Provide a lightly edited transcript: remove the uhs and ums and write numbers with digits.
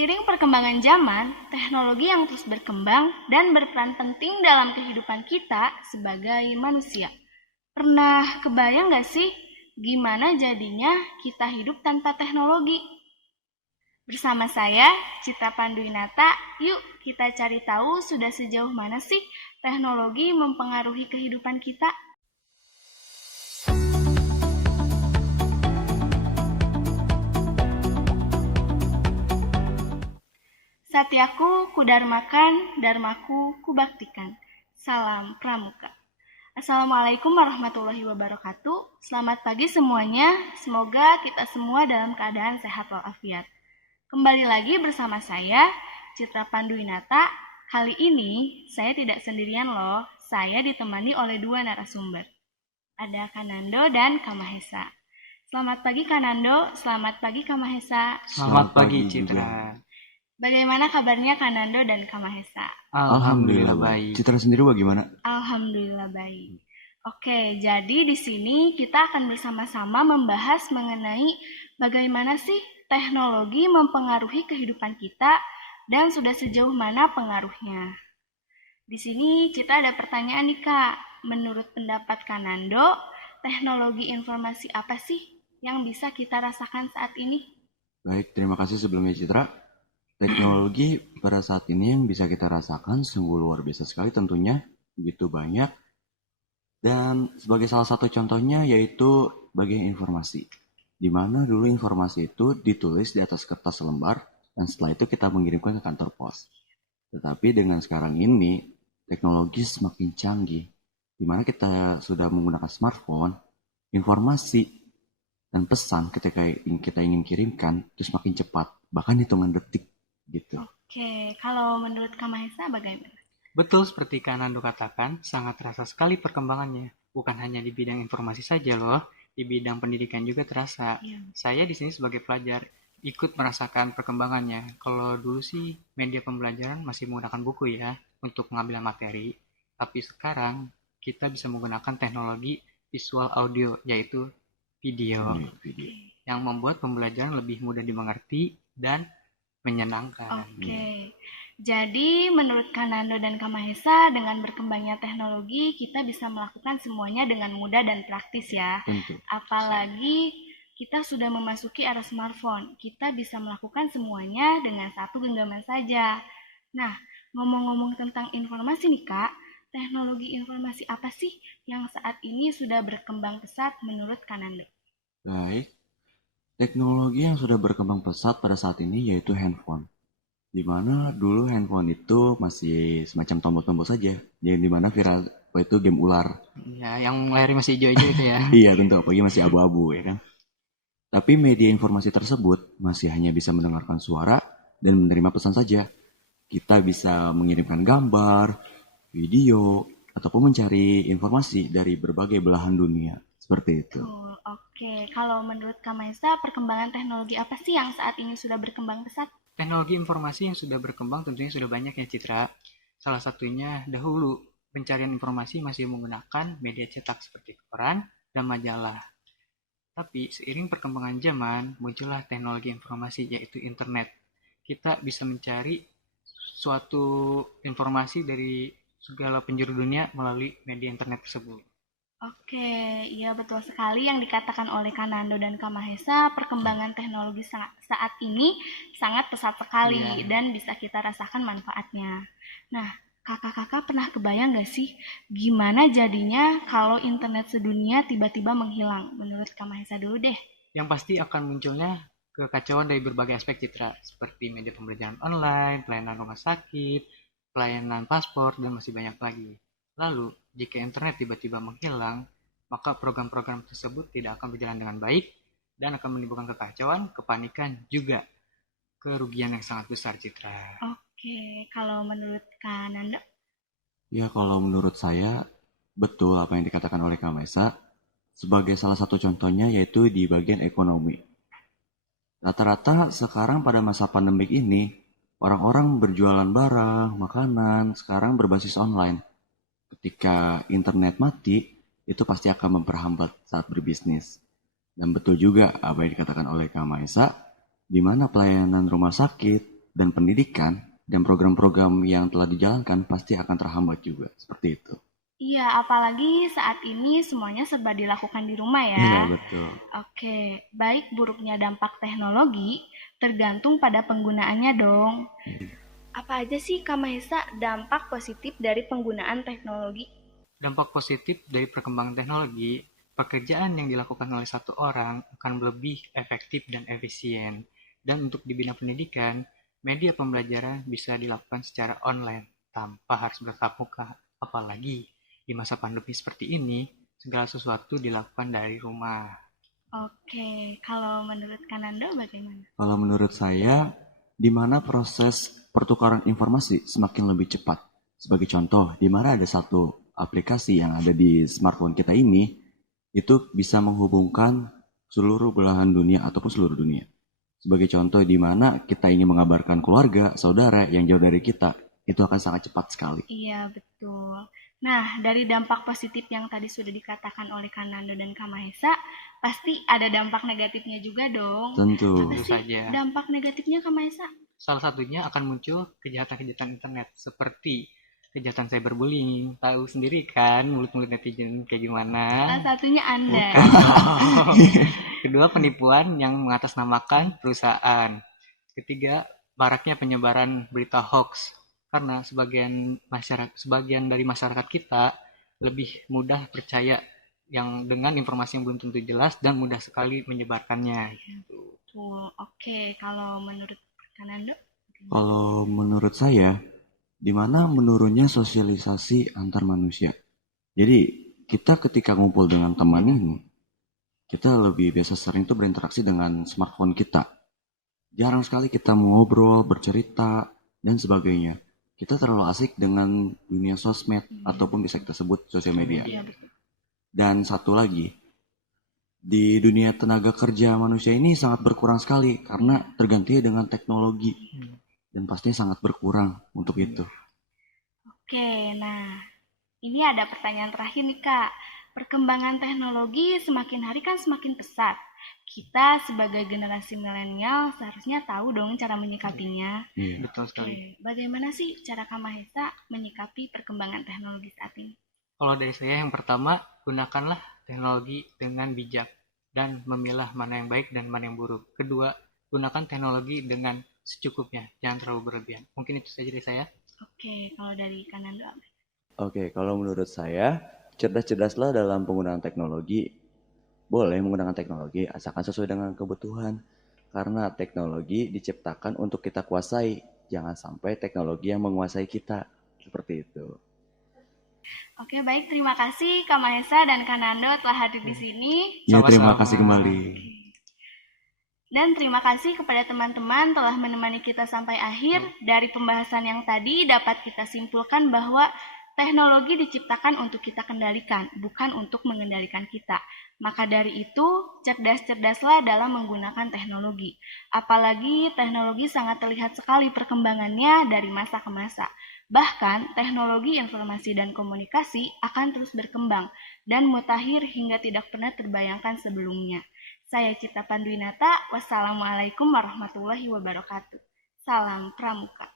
Seiring perkembangan zaman, teknologi yang terus berkembang dan berperan penting dalam kehidupan kita sebagai manusia. Pernah kebayang gak sih gimana jadinya kita hidup tanpa teknologi? Bersama saya, Citra Panduwinata, yuk kita cari tahu sudah sejauh mana sih teknologi mempengaruhi kehidupan kita. Satyaku kudarmakan, dharmaku kubaktikan. Salam Pramuka. Assalamualaikum warahmatullahi wabarakatuh. Selamat pagi semuanya. Semoga kita semua dalam keadaan sehat walafiat. Kembali lagi bersama saya, Citra Panduwinata. Kali ini saya tidak sendirian loh. Saya ditemani oleh dua narasumber. Ada Kanando dan Kamahesa. Selamat pagi Kanando, selamat pagi Kamahesa. Selamat pagi Citra. Bagaimana kabarnya Kanando dan Kamahesa? Alhamdulillah baik. Citra sendiri bagaimana? Alhamdulillah baik. Oke, jadi di sini kita akan bersama-sama membahas mengenai bagaimana sih teknologi mempengaruhi kehidupan kita dan sudah sejauh mana pengaruhnya. Di sini kita ada pertanyaan nih Kak. Menurut pendapat Kanando, teknologi informasi apa sih yang bisa kita rasakan saat ini? Baik, terima kasih sebelumnya Citra. Teknologi pada saat ini yang bisa kita rasakan sungguh luar biasa sekali tentunya, begitu banyak. Dan sebagai salah satu contohnya yaitu bagian informasi. Di mana dulu informasi itu ditulis di atas kertas lembar dan setelah itu kita mengirimkan ke kantor pos. Tetapi dengan sekarang ini, teknologi semakin canggih. Di mana kita sudah menggunakan smartphone, informasi dan pesan ketika kita ingin kirimkan itu semakin cepat, bahkan hitungan detik gitu. Oke, kalau menurut Kamahesa bagaimana? Betul seperti Kanando katakan, sangat terasa sekali perkembangannya. Bukan hanya di bidang informasi saja loh, di bidang pendidikan juga terasa. Iya. Saya di sini sebagai pelajar ikut merasakan perkembangannya. Kalau dulu sih media pembelajaran masih menggunakan buku ya untuk mengambil materi, tapi sekarang kita bisa menggunakan teknologi visual audio yaitu video yang membuat pembelajaran lebih mudah dimengerti dan menyenangkan. Oke, jadi menurut Kanando dan Kamahesa, dengan berkembangnya teknologi, kita bisa melakukan semuanya dengan mudah dan praktis ya. Tentu. Apalagi kita sudah memasuki era smartphone, kita bisa melakukan semuanya dengan satu genggaman saja. Nah, ngomong-ngomong tentang informasi nih Kak, teknologi informasi apa sih yang saat ini sudah berkembang pesat menurut Kanando? Baik, teknologi yang sudah berkembang pesat pada saat ini yaitu handphone. Di mana dulu handphone itu masih semacam tombol-tombol saja, yang dimana viral itu game ular. Ya, yang layarnya masih hijau-hijau itu ya. Iya tentu, apalagi masih abu-abu ya kan. Tapi media informasi tersebut masih hanya bisa mendengarkan suara dan menerima pesan saja. Kita bisa mengirimkan gambar, video, ataupun mencari informasi dari berbagai belahan dunia. Seperti itu. Oke, kalau menurut Kamahesa, perkembangan teknologi apa sih yang saat ini sudah berkembang pesat? Teknologi informasi yang sudah berkembang tentunya sudah banyak ya Citra. Salah satunya dahulu pencarian informasi masih menggunakan media cetak seperti koran dan majalah. Tapi seiring perkembangan zaman muncullah teknologi informasi yaitu internet. Kita bisa mencari suatu informasi dari segala penjuru dunia melalui media internet tersebut. Oke, iya betul sekali yang dikatakan oleh Kanando dan Kamahesa, perkembangan teknologi saat ini sangat pesat sekali dan bisa kita rasakan manfaatnya. Nah, kakak-kakak pernah kebayang gak sih gimana jadinya kalau internet sedunia tiba-tiba menghilang? Menurut Kamahesa dulu deh. Yang pasti akan munculnya kekacauan dari berbagai aspek Citra, seperti media pembelajaran online, pelayanan rumah sakit, pelayanan paspor, dan masih banyak lagi. Lalu, jika internet tiba-tiba menghilang, maka program-program tersebut tidak akan berjalan dengan baik dan akan menimbulkan kekacauan, kepanikan, juga kerugian yang sangat besar, Citra. Oke, kalau menurut Kananda? Ya, kalau menurut saya, betul apa yang dikatakan oleh Kamesa. Sebagai salah satu contohnya yaitu di bagian ekonomi. Rata-rata sekarang pada masa pandemik ini, orang-orang berjualan barang, makanan, sekarang berbasis online. Ketika internet mati, itu pasti akan memperhambat saat berbisnis. Dan betul juga apa yang dikatakan oleh Kak Maesa, di mana pelayanan rumah sakit, dan pendidikan dan program-program yang telah dijalankan pasti akan terhambat juga. Seperti itu. Iya, apalagi saat ini semuanya serba dilakukan di rumah ya. Iya, betul. Oke, baik buruknya dampak teknologi tergantung pada penggunaannya dong. Apa aja sih Kak Mahesa dampak positif dari penggunaan teknologi? Dampak positif dari perkembangan teknologi, pekerjaan yang dilakukan oleh satu orang akan lebih efektif dan efisien. Dan untuk di bidang pendidikan, media pembelajaran bisa dilakukan secara online tanpa harus bertatap muka. Apalagi di masa pandemi seperti ini, segala sesuatu dilakukan dari rumah. Oke, kalau menurut Kanando bagaimana? Kalau menurut saya, di mana proses pertukaran informasi semakin lebih cepat. Sebagai contoh, di mana ada satu aplikasi yang ada di smartphone kita ini, itu bisa menghubungkan seluruh belahan dunia ataupun seluruh dunia. Sebagai contoh, di mana kita ingin mengabarkan keluarga, saudara yang jauh dari kita, itu akan sangat cepat sekali. Iya, betul. Nah, dari dampak positif yang tadi sudah dikatakan oleh Kanando dan Kak Mahesa, pasti ada dampak negatifnya juga dong. Tentu. Apa Tentu sih saja. dampak negatifnya Kak Mahesa? Salah satunya akan muncul kejahatan-kejahatan internet seperti kejahatan cyberbullying. Tahu sendiri kan mulut-mulut netizen kayak gimana. Salah satunya Anda. Kedua, penipuan yang mengatasnamakan perusahaan. Ketiga, maraknya penyebaran berita hoax karena sebagian dari masyarakat kita lebih mudah percaya yang dengan informasi yang belum tentu jelas dan mudah sekali menyebarkannya. Betul. Oke, kalau menurut Kanando? Kalau menurut saya, di mana menurunnya sosialisasi antar manusia. Jadi, kita ketika ngumpul dengan teman ini, kita lebih biasa sering tuh berinteraksi dengan smartphone kita. Jarang sekali kita ngobrol, bercerita, dan sebagainya. Kita terlalu asik dengan dunia sosmed ataupun bisa kita sebut sosial media. Iya, betul. Dan satu lagi, di dunia tenaga kerja manusia ini sangat berkurang sekali karena terganti dengan teknologi. Dan pastinya sangat berkurang untuk itu. Oke, nah ini ada pertanyaan terakhir nih Kak. Perkembangan teknologi semakin hari kan semakin pesat. Kita sebagai generasi milenial seharusnya tahu dong cara menyikapinya. Iya. Betul sekali. Oke, bagaimana sih cara Kak Mahesa menyikapi perkembangan teknologi saat ini? Kalau dari saya yang pertama, gunakanlah teknologi dengan bijak dan memilah mana yang baik dan mana yang buruk. Kedua, gunakan teknologi dengan secukupnya, jangan terlalu berlebihan. Mungkin itu saja dari saya. Oke, kalau dari Kanando apa? Oke, kalau menurut saya, cerdas-cerdaslah dalam penggunaan teknologi. Boleh menggunakan teknologi asalkan sesuai dengan kebutuhan. Karena teknologi diciptakan untuk kita kuasai. Jangan sampai teknologi yang menguasai kita. Seperti itu. Oke, baik. Terima kasih Kak Mahesa dan Kanando telah hadir di sini. Ya, terima Sama-sama. kasih kembali. Dan terima kasih kepada teman-teman telah menemani kita sampai akhir. Dari pembahasan yang tadi dapat kita simpulkan bahwa teknologi diciptakan untuk kita kendalikan, bukan untuk mengendalikan kita. Maka dari itu, cerdas-cerdaslah dalam menggunakan teknologi. Apalagi teknologi sangat terlihat sekali perkembangannya dari masa ke masa. Bahkan, teknologi informasi dan komunikasi akan terus berkembang dan mutakhir hingga tidak pernah terbayangkan sebelumnya. Saya Cita Panduwinata, wassalamualaikum warahmatullahi wabarakatuh. Salam Pramuka.